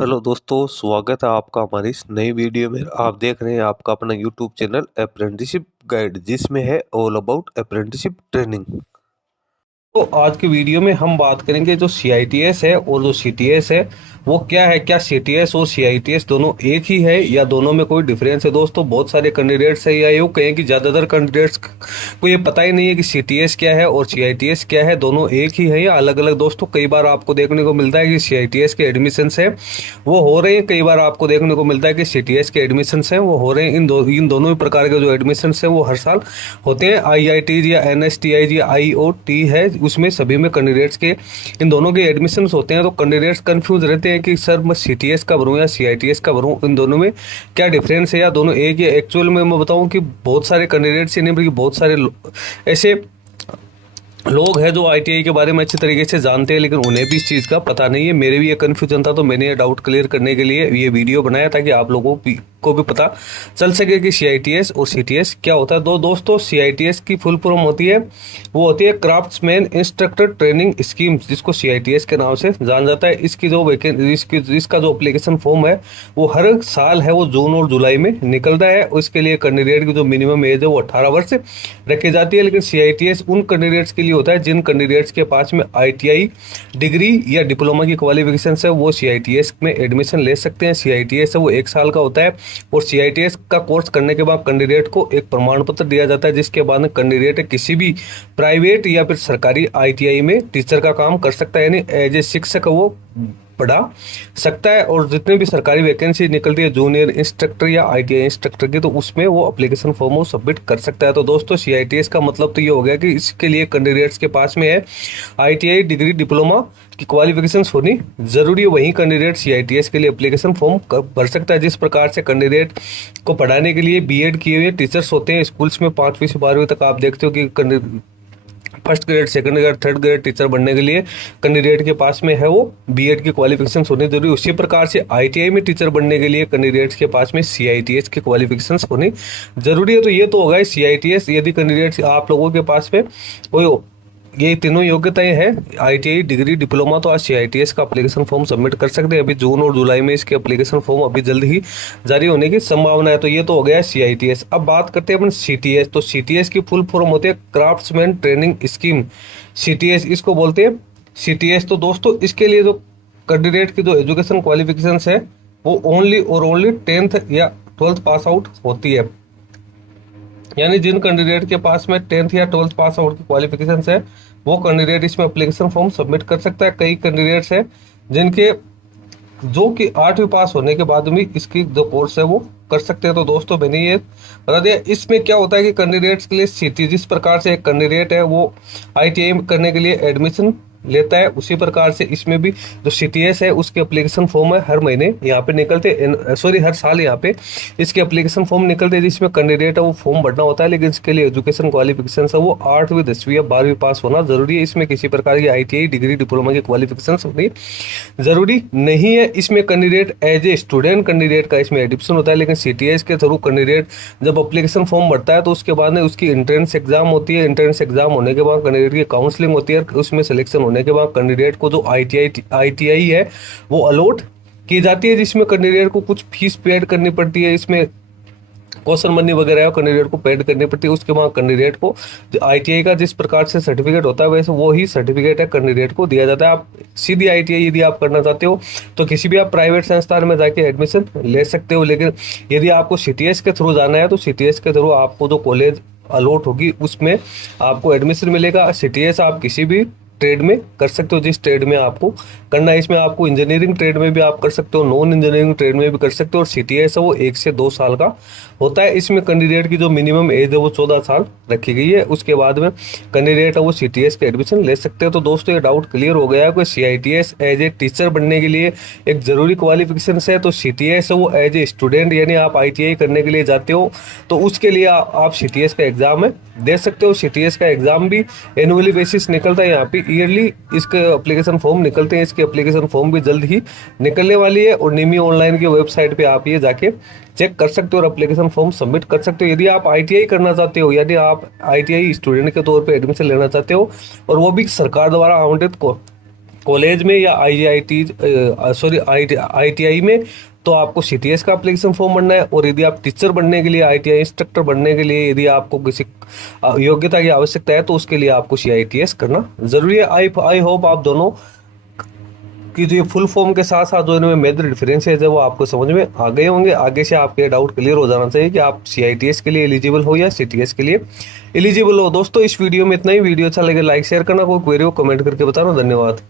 Hello दोस्तों, स्वागत है आपका हमारी इस नई वीडियो में। आप देख रहे हैं आपका अपना यूट्यूब चैनल अप्रेंटिसशिप गाइड, जिसमें है ऑल अबाउट अप्रेंटिसशिप ट्रेनिंग। तो आज की वीडियो में हम बात करेंगे जो CITS है और जो CTS है वो क्या है। क्या CTS और CITS दोनों एक ही है या दोनों में कोई डिफरेंस है? दोस्तों, बहुत सारे कैंडिडेट्स है या यूँ कहें कि ज़्यादातर कैंडिडेट्स को ये पता ही नहीं है कि CTS क्या है और CITS क्या है, दोनों एक ही है या अलग अलग। दोस्तों, कई बार आपको देखने को मिलता है कि CITS के एडमिशन्स है वो हो रहे हैं, कई बार आपको देखने को मिलता है कि CTS के एडमिशन्स हैं वो हो रहे हैं। इन दोनों ही प्रकार के जो एडमिशन्स हैं वो हर साल होते हैं। IIT या NSTI या IOT है, उसमें सभी में कैंडिडेट्स के इन दोनों के एडमिशन्स होते हैं। तो कैंडिडेट्स कंफ्यूज रहते हैं कि सर मैं CTS का भरूँ या CITS का भरूँ, इन दोनों में क्या डिफरेंस है या दोनों एक ही। एक्चुअल में मैं बताऊं कि बहुत सारे कैंडिडेट्स ही नहीं बल्कि बहुत सारे ऐसे लोग हैं जो ITI के बारे में अच्छी तरीके से जानते हैं, लेकिन उन्हें भी इस चीज़ का पता नहीं है। मेरे भी ये कन्फ्यूजन था, तो मैंने ये डाउट क्लियर करने के लिए ये वीडियो बनाया ताकि आप लोगों को भी पता चल सके कि CITS और CTS क्या होता है। दोस्तों, CITS की फुल फॉर्म होती है, वो होती है क्राफ्ट्समैन इंस्ट्रक्टर ट्रेनिंग स्कीम, जिसको CITS के नाम से जाना जाता है। इसकी जो इसका जो एप्लीकेशन फॉर्म है वो हर साल है, वो जून और जुलाई में निकलता है। उसके लिए कैंडिडेट की जो मिनिमम एज है वो 18 वर्ष रखी जाती है। लेकिन CITS उन कैंडिडेट्स के लिए होता है जिन कैंडिडेट्स के पास में ITI डिग्री या डिप्लोमा की क्वालिफिकेशन है, वो CITS में एडमिशन ले सकते हैं। CITS है वो 1 साल का होता है और CITS का कोर्स करने के बाद कैंडिडेट को एक प्रमाण पत्र दिया जाता है, जिसके बाद में कैंडिडेट किसी भी प्राइवेट या फिर सरकारी ITI में टीचर का काम कर सकता है, यानी एज ए शिक्षक वो पढ़ा सकता है। और जितने भी सरकारी वैकेंसी निकलती है जूनियर इंस्ट्रक्टर या ITI इंस्ट्रक्टर की, तो उसमें वो एप्लीकेशन फॉर्म वो सबमिट कर सकता है। तो दोस्तों, CITS का मतलब तो ये हो गया कि इसके लिए कैंडिडेट्स के पास में है ITI डिग्री डिप्लोमा की क्वालिफिकेशन होनी जरूरी है, वहीं कैंडिडेट CITS के लिए एप्लीकेशन फॉर्म भर सकता है। जिस प्रकार से कैंडिडेट को पढ़ाने के लिए BEd किए हुए टीचर्स होते हैं स्कूल्स में 5वीं से 12वीं तक, आप देखते हो कि first grade, second grade, third grade teacher बनने के लिए कैंडिडेट के पास में है वो BEd की क्वालिफिकेशन होनी जरूरी। उसी प्रकार से ITI में टीचर बनने के लिए कैंडिडेट्स के पास में CITS की क्वालिफिकेशन होनी जरूरी है। तो ये तो होगा CITS। यदि कैंडिडेट्स आप लोगों के पास में कोई ये तीनों योग्यताएं हैं, ITI डिग्री डिप्लोमा, तो आज CITS का एप्लीकेशन फॉर्म सबमिट कर सकते हैं। अभी जून और जुलाई में इसके एप्लीकेशन फॉर्म अभी जल्द ही जारी होने की संभावना है। तो ये तो हो गया CITS। अब बात करते हैं अपन CTS। तो CTS की फुल फॉर्म होती है क्राफ्ट्समैन ट्रेनिंग स्कीम, CTS इसको बोलते हैं CTS। तो दोस्तों, इसके लिए जो कैंडिडेट की जो एजुकेशन क्वालिफिकेशन है वो ओनली और ओनली 10th या 12th पास आउट होती है। यानी जिन कैंडिडेट के पास में 10th या 12th पास आउट की क्वालिफिकेशन है वो कैंडिडेट इसमें एप्लीकेशन फॉर्म सबमिट कर सकता है। कई कैंडिडेट्स हैं जिनके जो कि 8वीं पास होने के बाद भी इसकी जो कोर्स है वो कर सकते हैं। तो दोस्तों, मैंने ये बता दिया। इसमें क्या होता है कि कैंडिडेट्स के लिए सिटी, जिस प्रकार से एक कैंडिडेट है वो ITI करने के लिए एडमिशन लेता है, उसी प्रकार से इसमें भी जो CTS है उसके एप्लीकेशन फॉर्म है हर महीने यहाँ पे निकलते, हर साल यहाँ पे इसके एप्लीकेशन फॉर्म निकलते हैं, जिसमें कैंडिडेट है वो फॉर्म भरना होता है। लेकिन इसके लिए एजुकेशन क्वालिफिकेशन है वो 8वीं 10वीं या 12वीं पास होना जरूरी है। इसमें किसी प्रकार की ITI डिग्री डिप्लोमा की क्वालिफिकेशन होनी जरूरी नहीं है। इसमें candidate as a student candidate का इसमें एडमिशन होता है। लेकिन CTS के थ्रू कैंडिडेट जब एप्लीकेशन फॉर्म भरता है तो उसके बाद में उसकी एंट्रेंस एग्जाम होती है। एंट्रेंस एग्जाम होने के बाद कैंडिडेट की काउंसलिंग होती है, उसमें सिलेक्शन होने के बाद कैंडिडेट को जो ITI है वो अलॉट की जाती है, जिसमें कैंडिडेट को कुछ फीस पेड करनी पड़ती है। इसमें क्वेश्चन मनी वगैरह है कैंडिडेट को पेड करनी पड़ती है। उसके बाद कैंडिडेट को ITI का जिस प्रकार से सर्टिफिकेट होता है वैसे वो ही सर्टिफिकेट है कैंडिडेट को दिया जाता है। आप सीधी ITI यदि आप करना चाहते हो तो किसी भी आप प्राइवेट संस्थान में जाके एडमिशन ले सकते हो। लेकिन यदि आपको CTS के थ्रू जाना है तो CTS के थ्रू आपको जो कॉलेज अलॉट होगी उसमें आपको एडमिशन मिलेगा। CTS आप किसी भी ट्रेड में कर सकते हो, जिस ट्रेड में आपको करना है। इसमें आपको इंजीनियरिंग ट्रेड में भी आप कर सकते हो, नॉन इंजीनियरिंग ट्रेड में भी कर सकते हो। और CTS है वो 1 से 2 साल का होता है। इसमें कैंडिडेट की जो मिनिमम एज है वो 14 साल रखी गई है। उसके बाद में कैंडिडेट है वो CTS के एडमिशन ले सकते हैं। तो दोस्तों, ये डाउट क्लियर हो गया है कि CITS एज ए टीचर बनने के लिए एक जरूरी क्वालिफिकेशन है। तो CTS है वो एज ए स्टूडेंट, यानी आप ITI करने के लिए जाते हो तो उसके लिए आप CTS का एग्जाम है दे सकते हो। CTS का एग्जाम भी एनुअली बेसिस निकलता है, यहाँ पे ईयरली इसके एप्लीकेशन फॉर्म निकलते हैं। इसके एप्लीकेशन फॉर्म भी जल्द ही निकलने वाली है और निमी ऑनलाइन की वेबसाइट पे आप ये जाके चेक कर सकते हो और एप्लीकेशन फॉर्म सबमिट कर सकते हो। यदि आप ITI करना चाहते हो, यदि आप ITI स्टूडेंट के तौर पे एडमिशन लेना चाहते हो और वो भी सरकार द्वारा आवंटित कॉलेज में या IITI में तो आपको CTS का एप्लीकेशन फॉर्म भरना है। और यदि आप टीचर बनने के लिए, ITI इंस्ट्रक्टर बनने के लिए यदि आपको किसी योग्यता की आवश्यकता है तो उसके लिए आपको CITS करना जरूरी है। आई होप आप दोनों कि जो ये फुल फॉर्म के साथ साथ जो इनमें मेजर डिफरेंसेस है वो आपको समझ में आ गए होंगे। आगे से आपके डाउट क्लियर हो जाना चाहिए कि आप CITS के लिए एलिजिबल हो या CTS के लिए एलिजिबल हो। दोस्तों इस वीडियो में इतना ही। वीडियो अच्छा लगे लाइक शेयर करना, कोई क्वेरी हो कमेंट करके बताना। धन्यवाद।